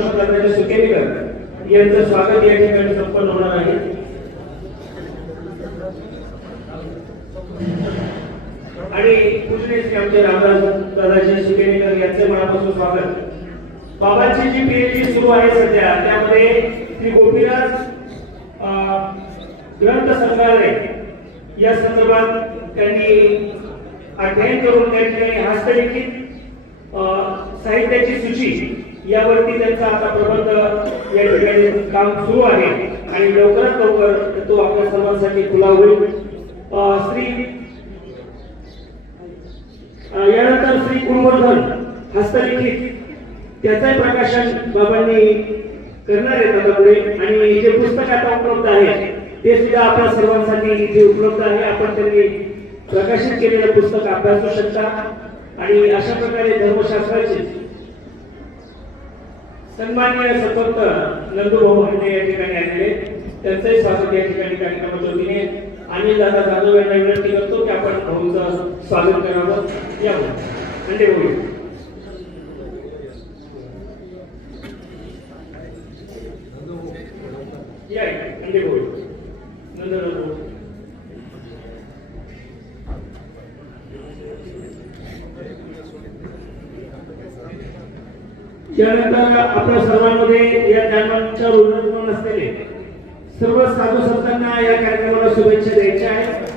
पशुखाद्याचे सुकेकर यांचं स्वागत या ठिकाणी संपन्न होणार आहे। आणि पूजनीय श्री आमचे रामदास दादाजी सुकेकर यांचे मनापासून स्वागत। बाबांची जी पीएचडी सुरू आहे सध्या त्यामध्ये श्री गोपीनाथ ग्रंथ संग्रहालय या संदर्भात त्यांनी अध्ययन करून त्या ठिकाणी हस्तलिखित साहित्याची सूची यावरती त्यांचा आता प्रबंध या ठिकाणी काम सुरू आहे आणि लवकरात लवकर तो आपल्या सर्वांसाठी खुला होईल। यानंतर श्री कुलवर्धन हस्तलिखित त्याचे प्रकाशन बाबांनी करणार आहेत आता पुढे आणि जे पुस्तक आता उपलब्ध आहे ते सुद्धा आपल्या सर्वांसाठी इथे उपलब्ध आहे। आपण त्यांनी प्रकाशित केलेलं पुस्तक अभ्यासू शकता आणि अशा प्रकारे धर्मशास्त्राचे सन्माननीय सतत नंदूभाऊ हंडे या ठिकाणी आलेले त्यांचंही स्वागत या ठिकाणी कार्यक्रमाच्या वतीने आणि दादा जाधव यांना विनंती करतो की आपण भाऊंचं स्वागत करावं। या हंडे भाऊ या हंडे भाऊ नंदू त्यानंतर आपल्या सर्वांमध्ये या ज्ञानमानच्या रोजगार असलेले सर्व साधू संतांना या कार्यक्रमाला शुभेच्छा द्यायच्या आहेत।